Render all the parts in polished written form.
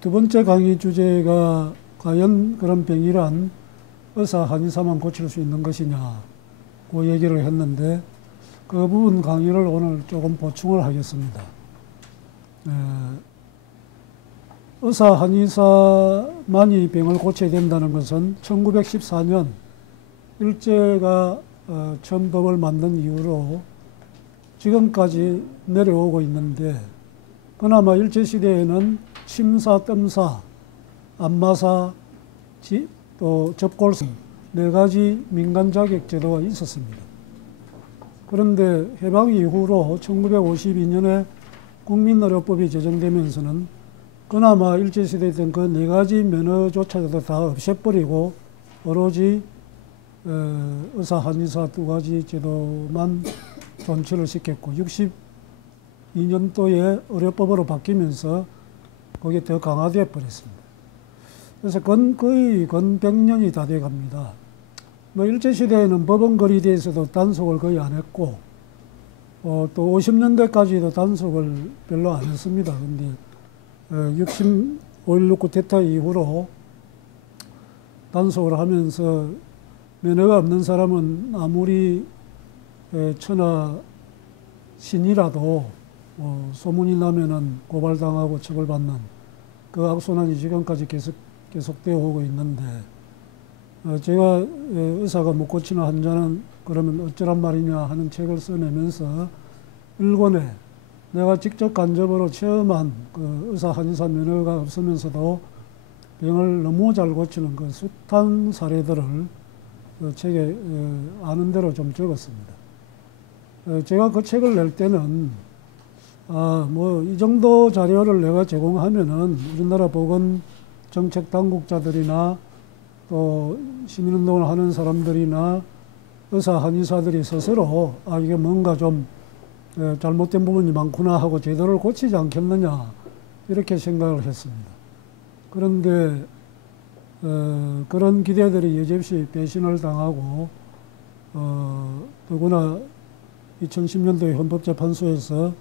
두 번째 강의 주제가 과연 그런 병이란 의사, 한의사만 고칠 수 있는 것이냐, 그 얘기를 했는데 그 부분 강의를 오늘 조금 보충을 하겠습니다. 의사, 한의사만이 병을 고쳐야 된다는 것은 1914년 일제가 처음 법을 만든 이후로 지금까지 내려오고 있는데, 그나마 일제시대에는 침사, 뜸사, 안마사, 또 접골사 네 가지 민간 자격 제도가 있었습니다. 그런데 해방 이후로 1952년에 국민의료법이 제정되면서는 그나마 일제시대에 있던 그 네 가지 면허조차도 다 없애버리고 오로지 의사, 한의사 두 가지 제도만 존치를 시켰고, 62년도에 의료법으로 바뀌면서 그게 더 강화되어 버렸습니다. 그래서 거의 100년이 다 돼 갑니다. 일제시대에는 법원 거리대에서도 단속을 거의 안 했고, 또 50년대까지도 단속을 별로 안 했습니다. 근데 5.16 쿠데타 이후로 단속을 하면서 면허가 없는 사람은 아무리 천하 신이라도 소문이 나면은 고발당하고 처벌받는 그 악순환이 지금까지 계속되어 오고 있는데, 제가 의사가 못 고치는 환자는 그러면 어쩌란 말이냐 하는 책을 써내면서 일본에 내가 직접 간접으로 체험한 그 의사, 한의사 면허가 없으면서도 병을 너무 잘 고치는 그 숱한 사례들을 그 책에 아는 대로 좀 적었습니다. 제가 그 책을 낼 때는 이 정도 자료를 내가 제공하면은 우리나라 보건 정책 당국자들이나 또 시민운동을 하는 사람들이나 의사, 한의사들이 스스로 이게 뭔가 좀 잘못된 부분이 많구나 하고 제도를 고치지 않겠느냐, 이렇게 생각을 했습니다. 그런데 그런 기대들이 여지없이 배신을 당하고, 더구나 2010년도에 헌법재판소에서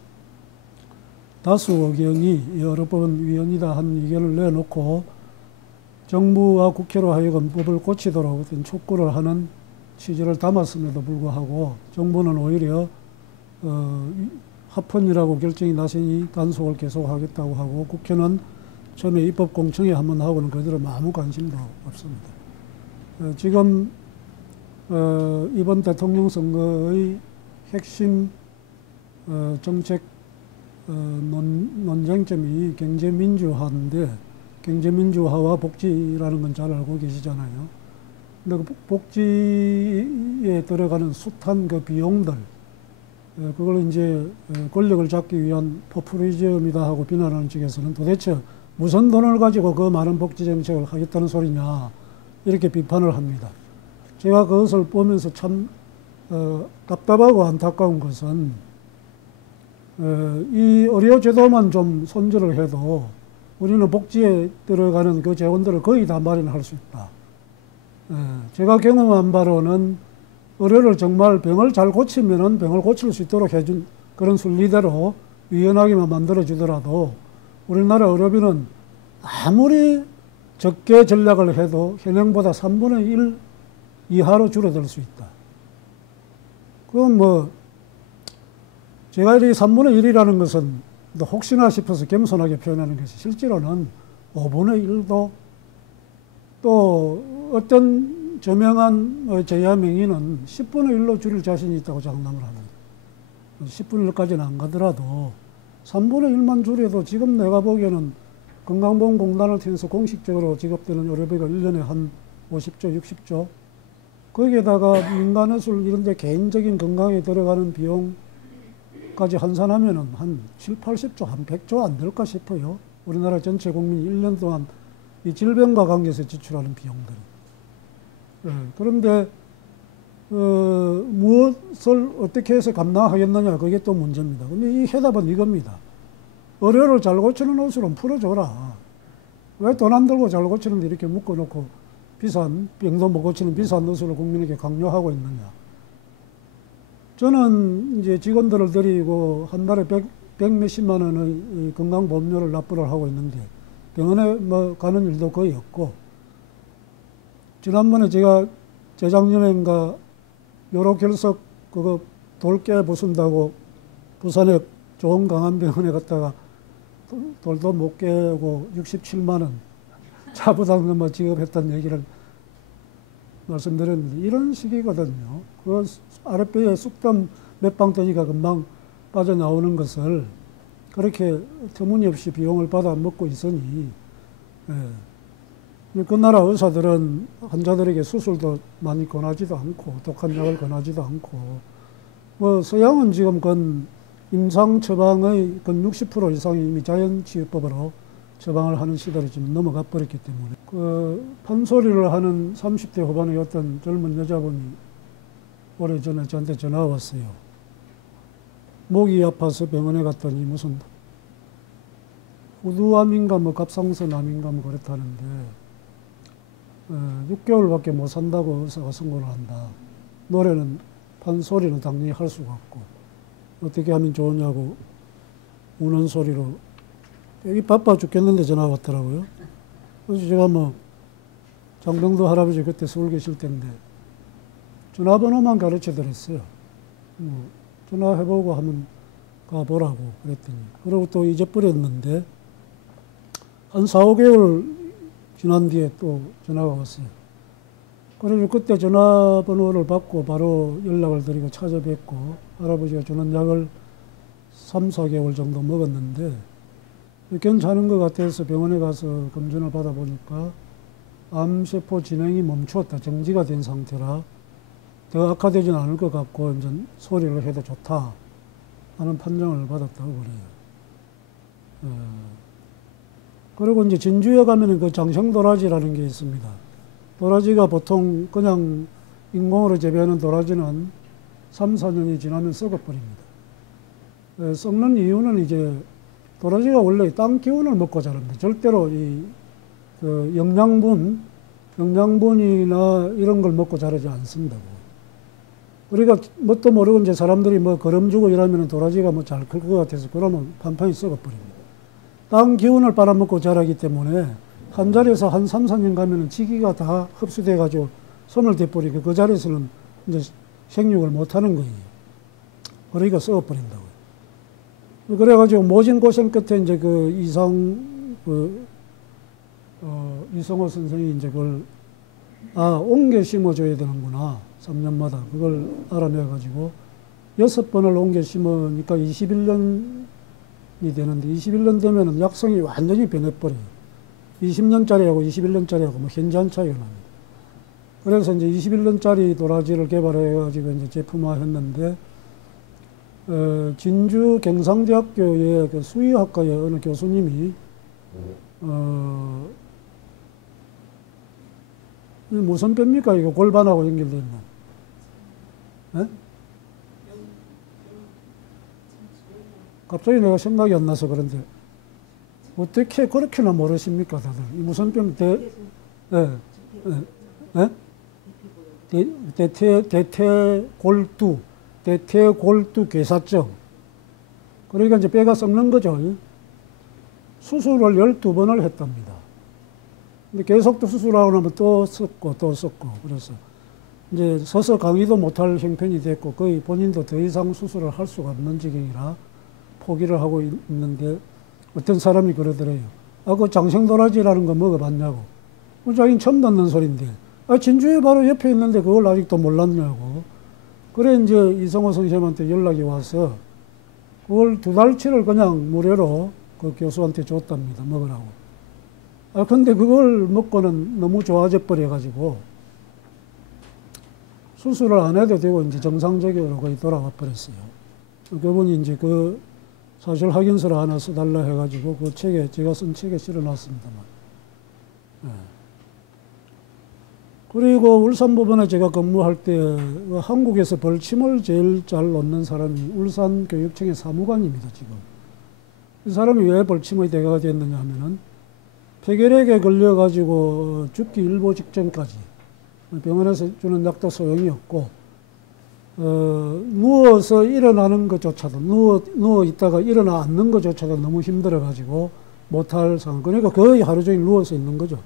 다수 의견이 의료법은 위헌이다 하는 의견을 내놓고 정부와 국회로 하여금 법을 고치도록 어떤 촉구를 하는 취지를 담았음에도 불구하고 정부는 오히려 합헌이라고 결정이 났으니 단속을 계속하겠다고 하고, 국회는 처음에 입법공청회 한번 하고는 그대로 아무 관심도 없습니다. 지금 이번 대통령 선거의 핵심 정책 논쟁점이 경제민주화인데, 경제민주화와 복지라는 건 잘 알고 계시잖아요. 근데 그 복지에 들어가는 숱한 그 비용들, 그걸 이제 권력을 잡기 위한 포퓰리즘이다 하고 비난하는 측에서는 도대체 무슨 돈을 가지고 그 많은 복지 정책을 하겠다는 소리냐, 이렇게 비판을 합니다. 제가 그것을 보면서 참 답답하고 안타까운 것은 이 의료제도만 좀 손질을 해도 우리는 복지에 들어가는 그 재원들을 거의 다 마련할 수 있다. 제가 경험한 바로는 의료를 정말 병을 잘 고치면은 병을 고칠 수 있도록 해준 그런 순리대로 유연하게만 만들어주더라도 우리나라 의료비는 아무리 적게 전략을 해도 현행보다 3분의 1 이하로 줄어들 수 있다. 그건 제가 이 3분의 1이라는 것은 혹시나 싶어서 겸손하게 표현하는 것이, 실제로는 5분의 1도, 또 어떤 저명한 제야 명의는 10분의 1로 줄일 자신이 있다고 장담을 합니다. 10분의 1까지는 안 가더라도 3분의 1만 줄여도 지금 내가 보기에는 건강보험공단을 통해서 공식적으로 지급되는 의료비가 1년에 한 50조, 60조, 거기에다가 민간의술 이런 데 개인적인 건강에 들어가는 비용까지 환산하면은 한 7, 80조, 한 100조 안 될까 싶어요. 우리나라 전체 국민이 1년 동안 이 질병과 관계해서 지출하는 비용들이. 그런데 무엇을 어떻게 해서 감당하겠느냐, 그게 또 문제입니다. 근데 이 해답은 이겁니다. 의료를 잘 고치는 의술은 풀어줘라. 왜 돈 안 들고 잘 고치는데 이렇게 묶어놓고 비싼 병도 못 고치는 비싼 의술을 국민에게 강요하고 있느냐. 저는 이제 직원들을 데리고 한 달에 100 몇십만 원의 건강보험료를 납부를 하고 있는데 병원에 뭐 가는 일도 거의 없고, 지난번에 제가 재작년인가 요로 결석 그거 돌 깨 부순다고 부산에 좋은 강한 병원에 갔다가 돌도 못 깨고 67만 원 자부담금 뭐 지급했다는 얘기를 말씀드렸는데, 이런 식이거든요. 그 아랫배에 쑥담 몇 방 떠니까 금방 빠져나오는 것을 그렇게 터무니없이 비용을 받아 먹고 있으니, 그 나라 의사들은 환자들에게 수술도 많이 권하지도 않고 독한 약을 권하지도 않고, 뭐 서양은 지금 건 임상 처방의 건 60% 이상이 이미 자연치유법으로 처방을 하는 시대로 지금 넘어가 버렸기 때문에, 그 판소리를 하는 30대 후반의 어떤 젊은 여자분이 오래전에 저한테 전화가 왔어요. 목이 아파서 병원에 갔더니 무슨 후두암인가 뭐 갑상선암인가 뭐 그렇다는데 6개월밖에 못 산다고 의사가 선고를 한다. 노래는 판소리는 당연히 할 수가 없고 어떻게 하면 좋으냐고 우는 소리로, 여기 바빠 죽겠는데 전화가 왔더라고요. 그래서 제가 뭐 장병도 할아버지 그때 서울 계실 텐데 전화번호만 가르쳐 드렸어요. 전화해보고 한번 가보라고 그랬더니, 그리고 또 잊어버렸는데 한 4, 5개월 지난 뒤에 또 전화가 왔어요. 그래서 그때 전화번호를 받고 바로 연락을 드리고 찾아뵙고, 할아버지가 주는 약을 3, 4개월 정도 먹었는데 괜찮은 것 같아서 병원에 가서 검진을 받아보니까 암세포 진행이 멈추었다, 정지가 된 상태라 더 악화되지는 않을 것 같고 이제 소리를 해도 좋다 하는 판정을 받았다고 그래요. 그리고 이제 진주에 가면은 그 장생도라지라는 게 있습니다. 도라지가 보통 그냥 인공으로 재배하는 도라지는 3, 4년이 지나면 썩어버립니다. 썩는 이유는 이제 도라지가 원래 땅 기운을 먹고 자랍니다. 절대로 그 영양분이나 이런 걸 먹고 자라지 않습니다. 그러니까 뭣도 모르고 이제 사람들이 뭐 거름 주고 이러면 도라지가 뭐 잘 클 것 같아서 그러면 판판이 썩어버립니다. 땅 기운을 빨아먹고 자라기 때문에 한 자리에서 한 3, 4년 가면은 지기가 다 흡수돼가지고 손을 대버리고 그 자리에서는 이제 생육을 못하는 거예요. 그러니까 썩어버린다고요. 그래가지고 모진 고생 끝에 이제 그 이성호 선생이 이제 그걸 옮겨 심어줘야 되는구나. 3년마다 그걸 알아내가지고 6번을 옮겨 심으니까 21년이 되는데, 21년 되면은 약성이 완전히 변해버려요. 20년짜리하고 21년짜리하고 뭐 현저한 차이가 납니다. 그래서 이제 21년짜리 도라지를 개발해가지고 이제 제품화했는데, 진주 경상대학교의 그 수의학과의 어느 교수님이 무슨 뼈입니까? 이거 골반하고 연결되어 있는. 네? 갑자기 내가 생각이 안 나서 그런데 어떻게 그렇게나 모르십니까 다들? 이 무슨 뼈? 대퇴골두 괴사증. 그러니까 이제 뼈가 썩는 거죠. 수술을 12번을 했답니다. 근데 계속 또 수술하고 나면 또 썩고 또 썩고, 그래서 이제 서서 강의도 못할 형편이 됐고 거의 본인도 더 이상 수술을 할 수가 없는 지경이라 포기를 하고 있는데, 어떤 사람이 그러더래요. 그 장생도라지라는 거 먹어봤냐고. 자기는 처음 듣는 소리인데, 진주에 바로 옆에 있는데 그걸 아직도 몰랐냐고. 그래 이제 이성호 선생님한테 연락이 와서 그걸 2달치를 그냥 무료로 그 교수한테 줬답니다. 먹으라고. 근데 그걸 먹고는 너무 좋아져 버려가지고 수술을 안 해도 되고 이제 정상적으로 거의 돌아와 버렸어요. 그분이 이제 그 사실 확인서를 하나 써달라 해가지고 그 책에, 제가 쓴 책에 실어놨습니다만. 그리고 울산법원에 제가 근무할 때 한국에서 벌침을 제일 잘 놓는 사람이 울산교육청의 사무관입니다, 지금. 이 사람이 왜 벌침의 대가가 됐느냐 하면은 폐결핵에 걸려가지고 죽기 일보 직전까지 병원에서 주는 약도 소용이 없고, 누워서 일어나는 것조차도, 누워 있다가 일어나 앉는 것조차도 너무 힘들어가지고 못할 상황. 그러니까 거의 하루 종일 누워서 있는 거죠.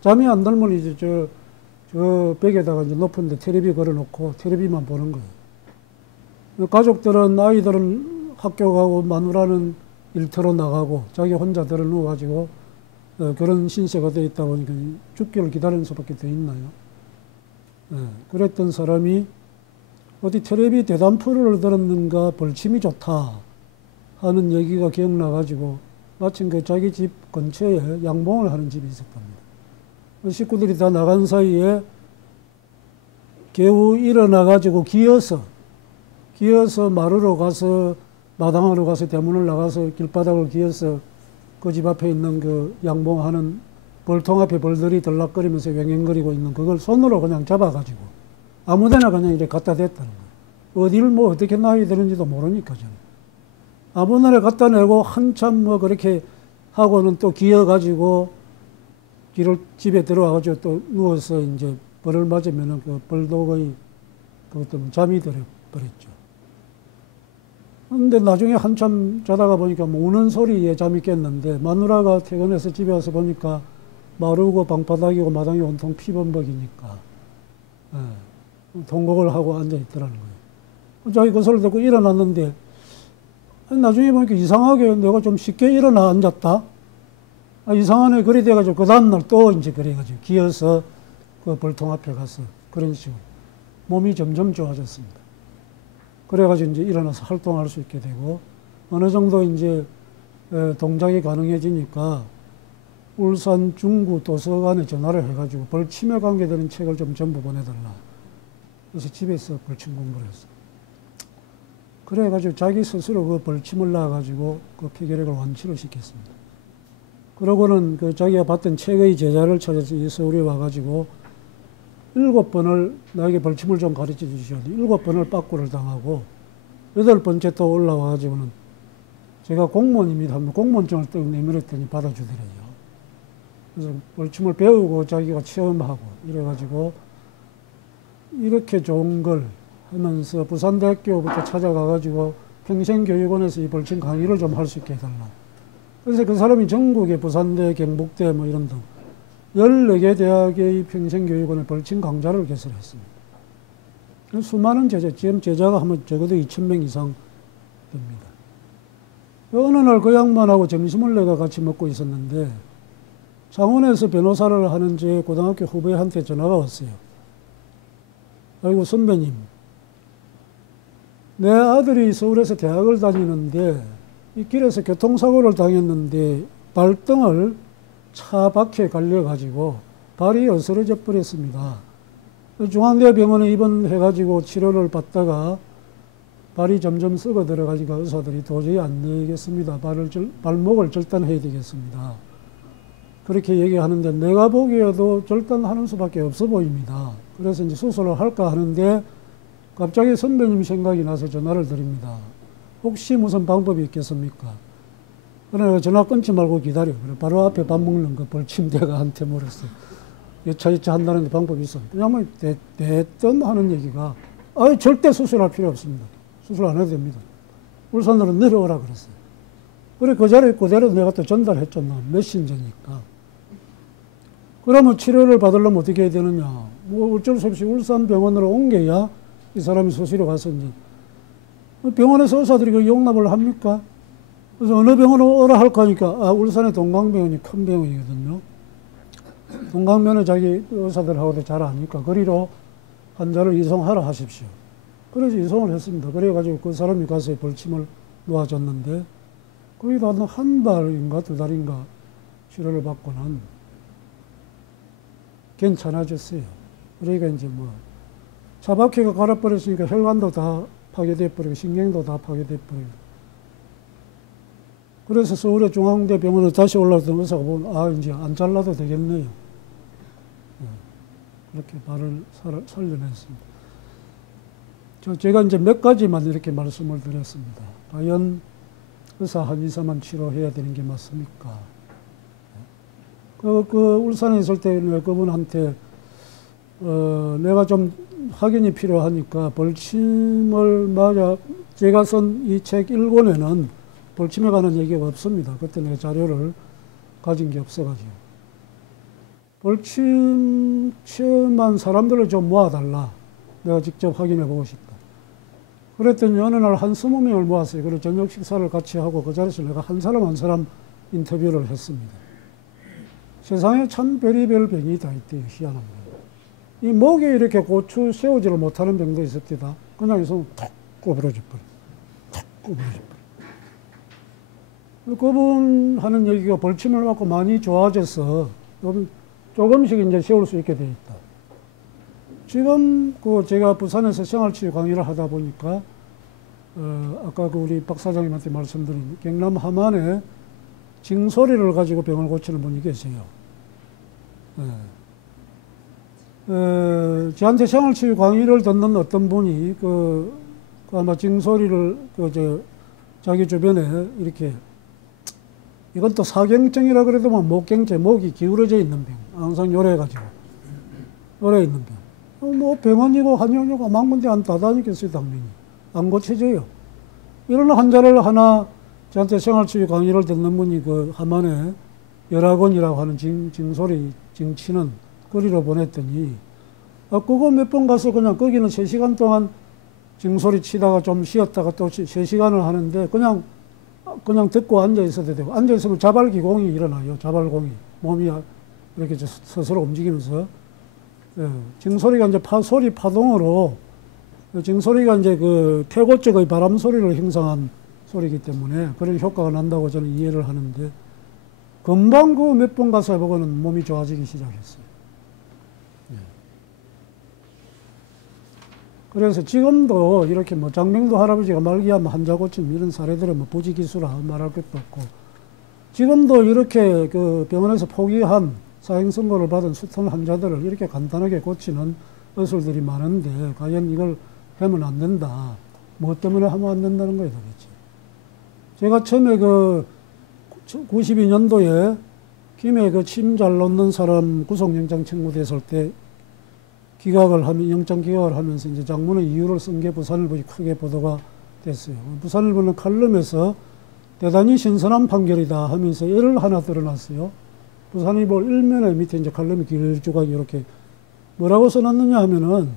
잠이 안 들면 이제 저 벽에다가 이제 높은 데 테레비 걸어놓고 테레비만 보는 거예요. 가족들은, 아이들은 학교 가고 마누라는 일터로 나가고 자기 혼자 들어 누워가지고 그런 신세가 돼 있다 보니까 죽기를 기다리는 수밖에 더 있나요? 그랬던 사람이 어디 텔레비 대담 프로를 들었는가 벌침이 좋다 하는 얘기가 기억나가지고 마침 그 자기 집 근처에 양봉을 하는 집이 있었답니다. 식구들이 다 나간 사이에 겨우 일어나가지고 기어서 마루로 가서 마당으로 가서 대문을 나가서 길바닥을 기어서 그 집 앞에 있는 그 양봉하는 벌통 앞에 벌들이 들락거리면서 왱왱거리고 있는 그걸 손으로 그냥 잡아가지고 아무데나 그냥 이렇게 갖다 댔다는 거예요. 어디를 뭐 어떻게 놔야 되는지도 모르니까 저는. 아무데나 갖다 내고 한참 뭐 그렇게 하고는 또 기어가지고 길을 집에 들어와가지고 또 누워서 이제 벌을 맞으면은 그 벌도 거의 그것도 잠이 들어버렸죠. 근데 나중에 한참 자다가 보니까 뭐 우는 소리에 잠이 깼는데 마누라가 퇴근해서 집에 와서 보니까 마루고 방바닥이고 마당이 온통 피범벅이니까 통곡을 하고 앉아있더라는 거예요. 자기 그 소리를 듣고 일어났는데 나중에 보니까 이상하게 내가 좀 쉽게 일어나 앉았다. 이상하네. 그래 돼가지고 그 다음날 또 이제 그래가지고 기어서 그 벌통 앞에 가서 그런 식으로 몸이 점점 좋아졌습니다. 그래가지고 이제 일어나서 활동할 수 있게 되고 어느 정도 이제 동작이 가능해지니까 울산 중구 도서관에 전화를 해가지고 벌침에 관계되는 책을 좀 전부 보내달라. 그래서 집에서 벌침 공부를 했어요. 그래가지고 자기 스스로 그 벌침을 놔가지고 그 폐결핵을 완치를 시켰습니다. 그러고는 그 자기가 봤던 책의 제자를 찾아서 이 서울에 와가지고 7번을 나에게 벌침을 좀 가르쳐 주시오. 7번을 빠꾸를 당하고 8번째 또 올라와가지고는 제가 공무원입니다 하면 공무원증을 딱 내밀었더니 받아주더래요. 그래서 벌침을 배우고 자기가 체험하고 이래가지고 이렇게 좋은 걸 하면서 부산대학교부터 찾아가가지고 평생교육원에서 이 벌침 강의를 좀 할 수 있게 해달라. 그래서 그 사람이 전국에 부산대, 경북대 뭐 이런 등 14개 대학의 평생교육원에 벌침 강좌를 개설했습니다. 수많은 제자, 지금 제자가 하면 적어도 2,000명 이상 됩니다. 어느 날 그 양반하고 점심을 내가 같이 먹고 있었는데 창원에서 변호사를 하는 제 고등학교 후배한테 전화가 왔어요. 아이고 선배님, 내 아들이 서울에서 대학을 다니는데 이 길에서 교통사고를 당했는데 발등을 차 바퀴에 갈려가지고 발이 어스러져 버렸습니다. 중앙대병원에 입원해가지고 치료를 받다가 발이 점점 썩어 들어가니까 의사들이 도저히 안 되겠습니다. 발목을 절단해야 되겠습니다. 그렇게 얘기하는데 내가 보기에도 절단하는 수밖에 없어 보입니다. 그래서 이제 수술을 할까 하는데 갑자기 선배님 생각이 나서 전화를 드립니다. 혹시 무슨 방법이 있겠습니까? 그래 전화 끊지 말고 기다려. 그래 바로 앞에 밥 먹는 그 벌침대가 한테 물었어요. 여차여차 한다는 데 방법이 있어. 그냥 대뜸 하는 얘기가 절대 수술할 필요 없습니다. 수술 안 해도 됩니다. 울산으로 내려오라 그랬어요. 그래 그 자리에 그대로 내가 또 전달했죠. 메신저니까. 그러면 치료를 받으려면 어떻게 해야 되느냐. 뭐 어쩔 수 없이 울산병원으로 옮겨야 이 사람이 수술에 가서 이제 병원에서 의사들이 그 용납을 합니까? 그래서 어느 병원으로 오라 할까 하니까 울산의 동강병원이 큰 병원이거든요. 동강병원에 자기 의사들하고도 잘 아니까 거리로 환자를 이송하라 하십시오. 그래서 이송을 했습니다. 그래가지고 그 사람이 가서 벌침을 놓아줬는데 거기다 한 달인가 2달인가 치료를 받고는 괜찮아졌어요. 그러니까 이제 뭐 차바퀴가 갈아버렸으니까 혈관도 다 파괴돼 버리고 신경도 다 파괴돼 버리고 그래서 서울의 중앙대 병원에 다시 올라왔던 의사가 보면 이제 안 잘라도 되겠네요. 그렇게 발을 살려냈습니다. 제가 이제 몇 가지만 이렇게 말씀을 드렸습니다. 과연 의사 한의사만 치료해야 되는 게 맞습니까? 그 울산에 있을 때 그분한테 내가 좀 확인이 필요하니까 벌침을 제가 쓴 이 책 1권에는 벌침에 관한 얘기가 없습니다. 그때 내가 자료를 가진 게 없어가지고. 벌침 체험한 사람들을 좀 모아달라. 내가 직접 확인해 보고 싶다. 그랬더니 어느 날 한 20명을 모았어요. 그리고 저녁 식사를 같이 하고 그 자리에서 내가 한 사람 한 사람 인터뷰를 했습니다. 세상에 참 별의별 병이 다 있대요. 희한합니다. 이 목에 이렇게 고추 세우지를 못하는 병도 있었대다. 그냥 있으면 탁 구부러져 버려. 탁 구부러져 버려. 그분 하는 얘기가 벌침을 맞고 많이 좋아져서 조금씩 이제 세울 수 있게 돼 있다. 지금 그 제가 부산에서 생활치유 강의를 하다 보니까 아까 그 우리 박 사장님한테 말씀드린 경남 함안에 징소리를 가지고 병을 고치는 분이 계세요. 저한테 생활치유 강의를 듣는 어떤 분이 그 아마 징소리를 자기 주변에 이렇게 이건 또 사경증이라 그래도만 목경증, 목이 기울어져 있는 병, 항상 요래가지고 요래 있는 병. 뭐 병원이고 한의원이고 만 군데 안 다다니겠어요 당연히 안 고쳐져요. 이런 환자를 하나 저한테 생활치유 강의를 듣는 분이 그 함안에 열학원이라고 하는 징소리 징치는 거리로 보냈더니 그거 몇 번 가서 그냥 거기는 3시간 동안 징소리 치다가 좀 쉬었다가 또 3시간을 하는데 그냥 듣고 앉아 있어도 되고 앉아 있으면 자발기공이 일어나요. 자발공이 몸이 이렇게 스스로 움직이면서 징소리가 이제 소리 파동으로 징소리가 이제 그 태고 쪽의 바람 소리를 형성한 소리이기 때문에 그런 효과가 난다고 저는 이해를 하는데 금방 그 몇 번 가서 해보고는 몸이 좋아지기 시작했어요. 그래서 지금도 이렇게 뭐 장명도 할아버지가 말기암 환자 고침 이런 사례들은 뭐 부지기수라 말할 것도 없고 지금도 이렇게 그 병원에서 포기한 사형선고를 받은 숱한 환자들을 이렇게 간단하게 고치는 의술들이 많은데 과연 이걸 하면 안 된다. 뭐 때문에 하면 안 된다는 거예요 도대체. 제가 처음에 그 92년도에 김해 그 침 잘 놓는 사람 구속영장 청구됐을 때 영장 기각을 하면서 이제 장문의 이유를 쓴 게 부산일보에 크게 보도가 됐어요. 부산일보는 칼럼에서 대단히 신선한 판결이다 하면서 예를 하나 들어놨어요. 부산일보 일면에 밑에 이제 칼럼이 길쭉하게 이렇게 뭐라고 써놨느냐 하면은,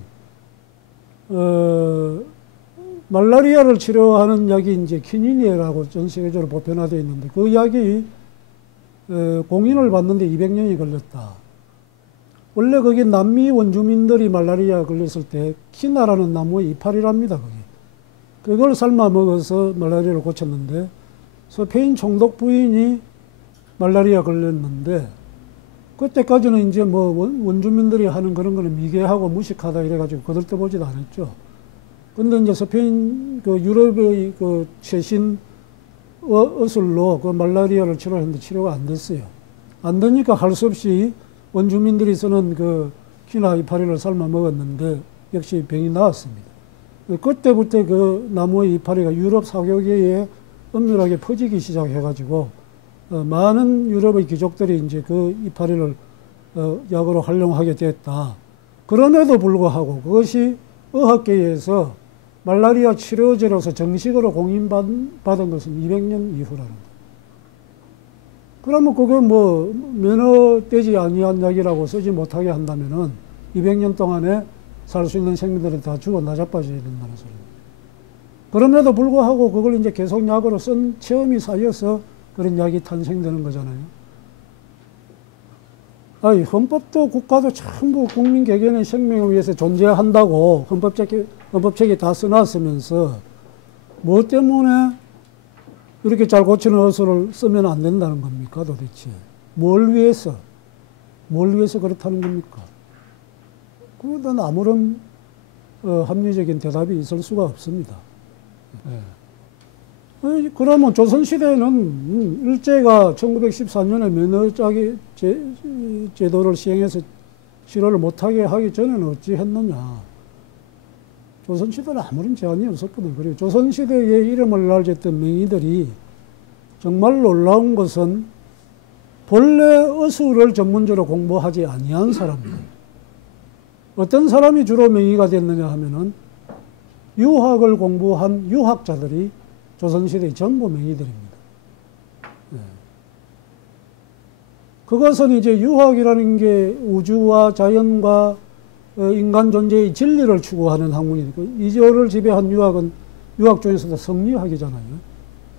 말라리아를 치료하는 약이 이제 키니니라고 전 세계적으로 보편화되어 있는데 그 약이 공인을 받는데 200년이 걸렸다. 원래 거기 남미 원주민들이 말라리아 걸렸을 때 키나라는 나무의 이파리랍니다. 그걸 삶아 먹어서 말라리아를 고쳤는데 스페인 총독 부인이 말라리아 걸렸는데 그때까지는 이제 뭐 원주민들이 하는 그런 거는 미개하고 무식하다 이래가지고 거들떠보지도 않았죠. 근데 이제 스페인 그 유럽의 그 최신 의술로 그 말라리아를 치료했는데 치료가 안 됐어요. 안 되니까 할 수 없이 원주민들이 쓰는 그 키나 이파리를 삶아 먹었는데 역시 병이 나았습니다. 그때부터 그 나무의 이파리가 유럽 사교계에 은밀하게 퍼지기 시작해가지고 많은 유럽의 귀족들이 이제 그 이파리를 약으로 활용하게 됐다. 그럼에도 불구하고 그것이 의학계에서 말라리아 치료제로서 정식으로 공인받은 것은 200년 이후라는 거예요. 그러면 그게 뭐 면허되지 아니한 약이라고 쓰지 못하게 한다면은 200년 동안에 살 수 있는 생명들은 다 죽어 나자빠져야 된다는 소리입니다. 그럼에도 불구하고 그걸 이제 계속 약으로 쓴 체험이 쌓여서 그런 약이 탄생되는 거잖아요. 아니, 헌법도 국가도 전부 국민 개개인의 생명을 위해서 존재한다고 헌법책에 다 써놨으면서 뭐 때문에 이렇게 잘 고치는 의술을 쓰면 안 된다는 겁니까 도대체? 뭘 위해서 그렇다는 겁니까? 그건 아무런 합리적인 대답이 있을 수가 없습니다. 그러면 조선시대에는 일제가 1914년에 면허짜기 제도를 시행해서 치료를 못하게 하기 전에는 어찌 했느냐. 조선시대는 아무런 제한이 없었거든요. 그리고 조선시대의 이름을 날렸던 명의들이 정말 놀라운 것은 본래 의술을 전문적으로 공부하지 아니한 사람들. 어떤 사람이 주로 명의가 됐느냐 하면은 유학을 공부한 유학자들이 조선시대의 전부 명의들입니다. 그것은 이제 유학이라는 게 우주와 자연과 인간 존재의 진리를 추구하는 학문이니까 이조를 지배한 유학은 유학 중에서도 성리학이잖아요.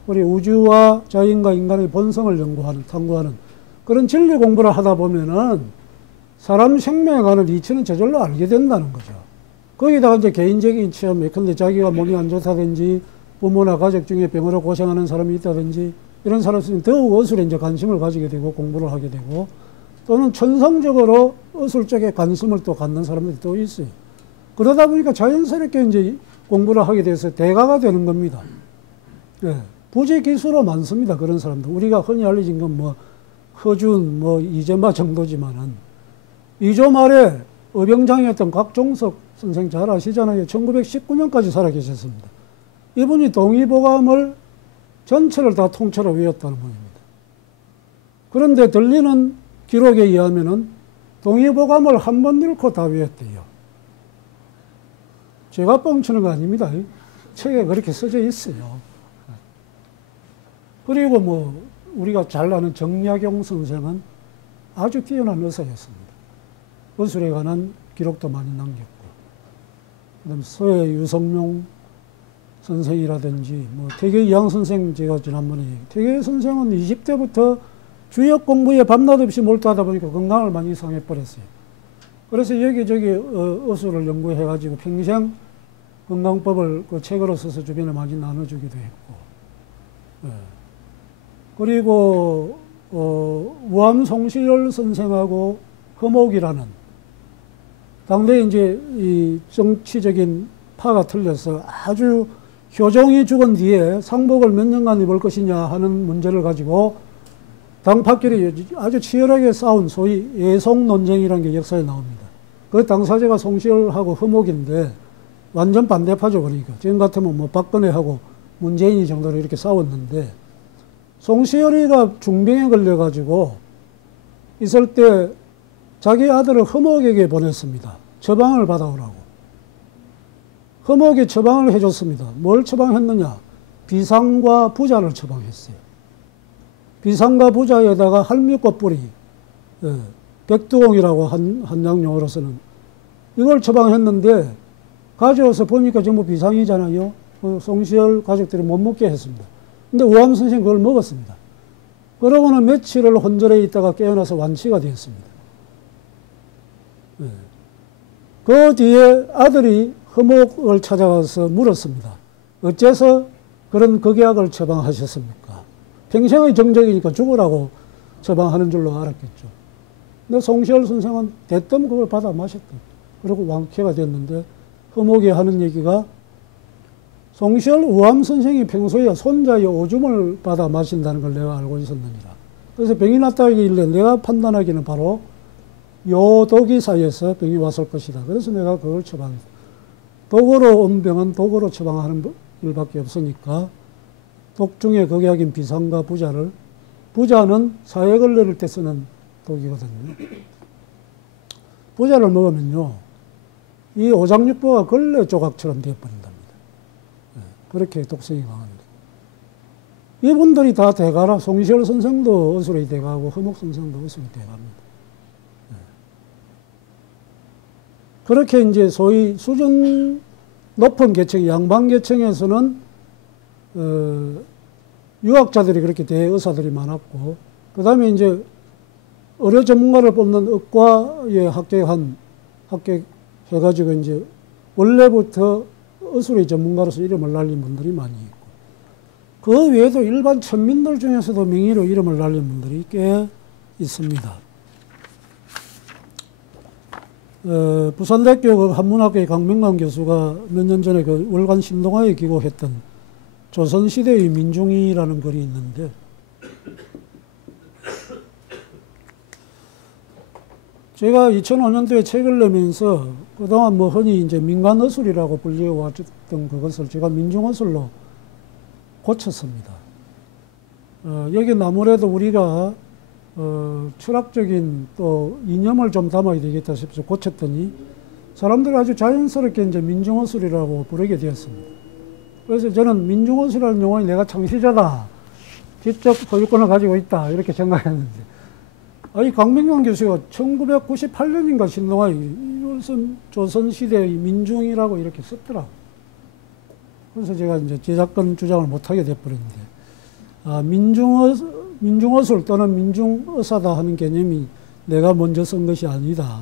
우리 우주와 자연과 인간의 본성을 연구하는, 탐구하는 그런 진리 공부를 하다 보면은 사람 생명에 관한 이치는 저절로 알게 된다는 거죠. 거기다가 이제 개인적인 체험, 예컨대 자기가 몸이 안 좋다든지 부모나 가족 중에 병으로 고생하는 사람이 있다든지 이런 사람은 더욱 어술에 이제 관심을 가지게 되고 공부를 하게 되고 또는 천성적으로 어술 쪽에 관심을 또 갖는 사람들이 또 있어요. 그러다 보니까 자연스럽게 이제 공부를 하게 돼서 대가가 되는 겁니다. 예. 부지기수로 많습니다. 그런 사람들. 우리가 흔히 알려진 건 뭐 허준, 뭐 이재마 정도지만은 이조 말에 의병장이었던 곽종석 선생 잘 아시잖아요. 1919년까지 살아계셨습니다. 이분이 동의보감을 전체를 다 통째로 외웠다는 분입니다. 그런데 들리는 기록에 의하면은 동의보감을 한 번 읽고 다 외웠대요. 제가 뻥치는 거 아닙니다. 책에 그렇게 써져 있어요. 그리고 뭐 우리가 잘 아는 정약용 선생은 아주 뛰어난 의사였습니다. 의술에 관한 기록도 많이 남겼고, 그다음에 서해 유성룡 선생이라든지 뭐 태계 이항 선생 제가 지난번에 태계 선생은 20대부터 주역 공부에 밤낮 없이 몰두하다 보니까 건강을 많이 상해버렸어요. 그래서 여기저기 의술을 연구해가지고 평생 건강법을 그 책으로 써서 주변에 많이 나눠주기도 했고, 예. 그리고 우암 송시열 선생하고 허목이라는 당대 이제 이 정치적인 파가 틀려서 아주 효종이 죽은 뒤에 상복을 몇 년간 입을 것이냐 하는 문제를 가지고 당파끼리 아주 치열하게 싸운 소위 예송 논쟁이라는 게 역사에 나옵니다. 그 당사자가 송시열하고 허목인데 완전 반대파죠. 그러니까 지금 같으면 뭐 박근혜하고 문재인이 정도로 이렇게 싸웠는데 송시열이가 중병에 걸려가지고 있을 때 자기 아들을 허목에게 보냈습니다. 처방을 받아오라고. 허목이 처방을 해줬습니다. 뭘 처방했느냐? 비상과 부자를 처방했어요. 비상과 부자에다가 할미꽃 뿌리, 백두홍이라고 한양용어로서는 이걸 처방했는데 가져와서 보니까 전부 비상이잖아요. 송시열 가족들이 못 먹게 했습니다. 근데 우암 선생님 그걸 먹었습니다. 그러고는 며칠을 혼절해 있다가 깨어나서 완치가 되었습니다. 그 뒤에 아들이 허목을 찾아가서 물었습니다. 어째서 그런 극약을 처방하셨습니까? 평생의 정적이니까 죽으라고 처방하는 줄로 알았겠죠. 근데 송시열 선생은 대뜸 그걸 받아 마셨다. 그리고 완쾌가 됐는데 허목이 하는 얘기가 송시열 우암 선생이 평소에 손자의 오줌을 받아 마신다는 걸 내가 알고 있었느니라. 그래서 병이 났다길래 내가 판단하기는 바로 요 독이 사이에서 병이 왔을 것이다. 그래서 내가 그걸 처방했다. 독으로 온 병은 독으로 처방하는 일밖에 없으니까 독 중에 극약인 비상과 부자를, 부자는 사회 걸레를 때 쓰는 독이거든요. 부자를 먹으면요, 이 오장육부가 걸레 조각처럼 되어버린답니다. 그렇게 독성이 강합니다. 이분들이 다 대가라. 송시열 선생도 어술의 대가고 허목 선생도 어술의 대가입니다. 그렇게 이제 소위 수준 높은 계층, 양반 계층에서는 유학자들이 그렇게 대의사들이 많았고, 그 다음에 이제 의료 전문가를 뽑는 의과에 합격해가지고 이제 원래부터 의술의 전문가로서 이름을 날린 분들이 많이 있고, 그 외에도 일반 천민들 중에서도 명의로 이름을 날린 분들이 꽤 있습니다. 부산대학교 한문학교의 강명관 교수가 몇 년 전에 그 월간 신동아에 기고했던 조선시대의 민중이라는 글이 있는데, 제가 2005년도에 책을 내면서 그동안 뭐 흔히 이제 민간어술이라고 불려왔던 그것을 제가 민중어술로 고쳤습니다. 여기 아무래도 우리가 철학적인 또 이념을 좀 담아야 되겠다 싶어서 고쳤더니 사람들이 아주 자연스럽게 이제 민중어술이라고 부르게 되었습니다. 그래서 저는 민중어술이라는 용어는 내가 창시자다, 지적 소유권을 가지고 있다, 이렇게 생각했는데 아니, 강명관 교수가 1998년인가 신동아에 조선시대의 민중이라고 이렇게 썼더라. 그래서 제가 이제 저작권 주장을 못하게 돼버렸는데, 민중어술 또는 민중어사다 하는 개념이 내가 먼저 쓴 것이 아니다.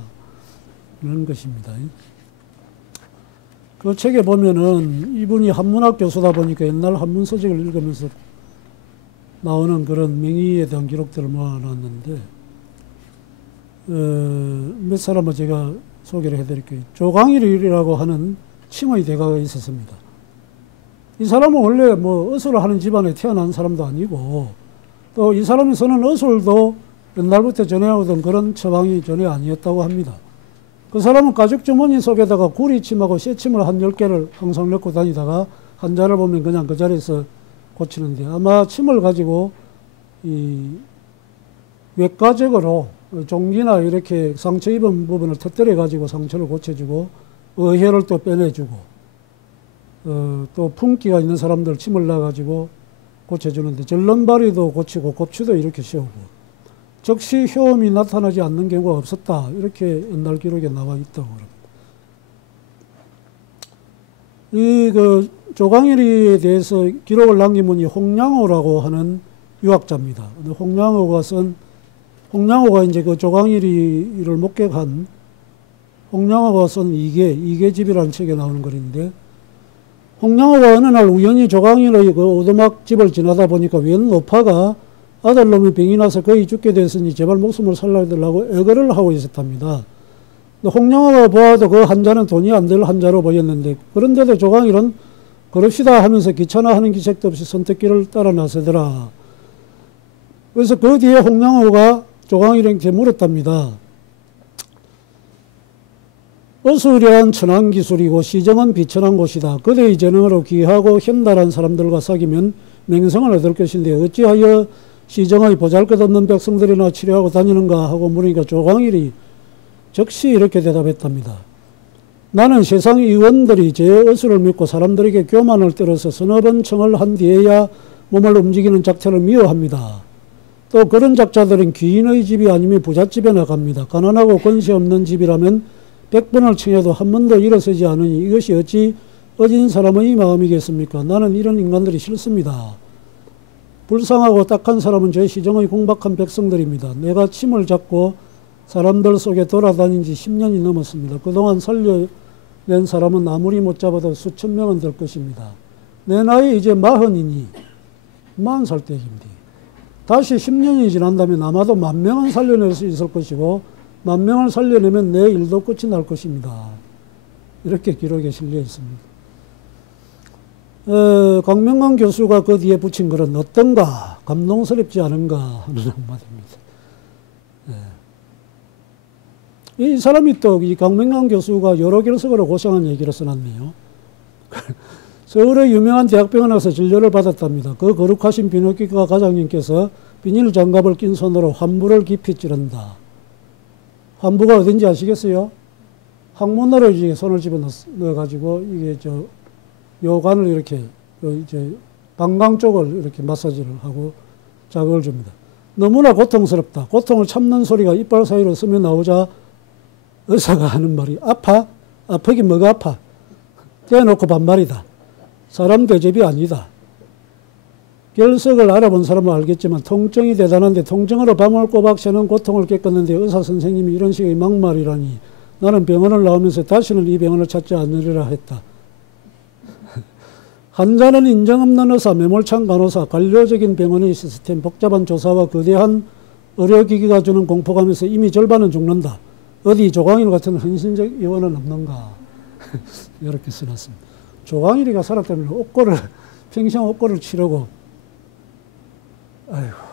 그런 것입니다. 그 책에 보면은 이분이 한문학 교수다 보니까 옛날 한문 서적을 읽으면서 나오는 그런 명의에 대한 기록들을 모아놨는데, 몇 사람을 제가 소개를 해드릴게요. 조광일이라고 하는 칭의 대가가 있었습니다. 이 사람은 원래 뭐 어술을 하는 집안에 태어난 사람도 아니고, 또 이 사람이 쓰는 어술도 옛날부터 전해오던 그런 처방이 전혀 아니었다고 합니다. 그 사람은 가죽 주머니 속에다가 구리침하고 쇠침을 한 10개를 항상 넣고 다니다가 환자를 보면 그냥 그 자리에서 고치는데, 아마 침을 가지고 이 외과적으로 종기나 이렇게 상처 입은 부분을 터뜨려 가지고 상처를 고쳐주고, 어혈을 또 빼내주고, 또 품기가 있는 사람들 침을 놔가지고 고쳐주는데, 절름발이도 고치고 곱추도 이렇게 씌우고, 즉시 효험이 나타나지 않는 경우가 없었다. 이렇게 옛날 기록에 나와 있다고 합니다. 이 조광일에 대해서 기록을 남긴 분이 홍양호라고 하는 유학자입니다. 홍양호가 이제 그 조광일이를 목격한 홍양호가 쓴 이계집이라는 책에 나오는 글인데, 홍양호가 어느 날 우연히 조광일의 그 오두막 집을 지나다 보니까 웬 노파가 아들놈이 병이 나서 거의 죽게 됐으니 제발 목숨을 살려달라고 애걸을 하고 있었답니다. 홍양호가 보아도 그 환자는 돈이 안 될 환자로 보였는데, 그런데도 조광일은 그럽시다 하면서 귀찮아하는 기색도 없이 선택길을 따라 나서더라. 그래서 그 뒤에 홍양호가 조광일에게 물었답니다. 어술이란 천한 기술이고 시정은 비천한 곳이다. 그대의 재능으로 귀하고 현달한 사람들과 사귀면 명성을 얻을 것인데 어찌하여 시정의 보잘것없는 백성들이나 치료하고 다니는가 하고 물으니까 조광일이 즉시 이렇게 대답했답니다. 나는 세상 의원들이 제 어술을 믿고 사람들에게 교만을 떨어서 서너 번 청을 한 뒤에야 몸을 움직이는 작태를 미워합니다. 또 그런 작자들은 귀인의 집이 아니면 부잣집에 나갑니다. 가난하고 권세 없는 집이라면 100번을 청해도 한 번도 일어서지 않으니 이것이 어찌 어진 사람의 마음이겠습니까? 나는 이런 인간들이 싫습니다. 불쌍하고 딱한 사람은 제 시정의 공박한 백성들입니다. 내가 침을 잡고 사람들 속에 돌아다닌 지 10년이 넘었습니다. 그동안 살려낸 사람은 아무리 못 잡아도 수천 명은 될 것입니다. 내 나이 이제 40이니 40살 때입니다. 다시 10년이 지난다면 아마도 10,000명은 살려낼 수 있을 것이고 10,000명을 살려내면 내 일도 끝이 날 것입니다. 이렇게 기록에 실려 있습니다. 강명관 교수가 그 뒤에 붙인 글은 어떤가, 감동스럽지 않은가 하는 한마디입니다. 이 사람이 또 이 강명관 교수가 여러 결석으로 고생한 얘기를 써놨네요. 서울의 유명한 대학병원에서 진료를 받았답니다. 그 거룩하신 비뇨기과 과장님께서 비닐 장갑을 낀 손으로 환부를 깊이 찌른다. 환부가 어딘지 아시겠어요? 항문으로 이제 손을 집어넣어가지고 이게 요관을 이렇게 이제 방광 쪽을 이렇게 마사지를 하고 자극을 줍니다. 너무나 고통스럽다. 고통을 참는 소리가 이빨 사이로 스며 나오자 의사가 하는 말이 아파? 아프긴 뭐가 아파? 떼어놓고 반말이다. 사람 대접이 아니다. 결석을 알아본 사람은 알겠지만 통증이 대단한데 통증으로 밤을 꼬박 새는 고통을 겪었는데 의사 선생님이 이런 식의 막말이라니 나는 병원을 나오면서 다시는 이 병원을 찾지 않으리라 했다. 환자는 인정 없는 의사, 매몰찬 간호사, 관료적인 병원의 시스템, 복잡한 조사와 거대한 의료기기가 주는 공포감에서 이미 절반은 죽는다. 어디 조광일 같은 헌신적 의원은 없는가. 이렇게 써놨습니다. 조광일이가 살았다면 평생 옥고를 치르고, 아이고.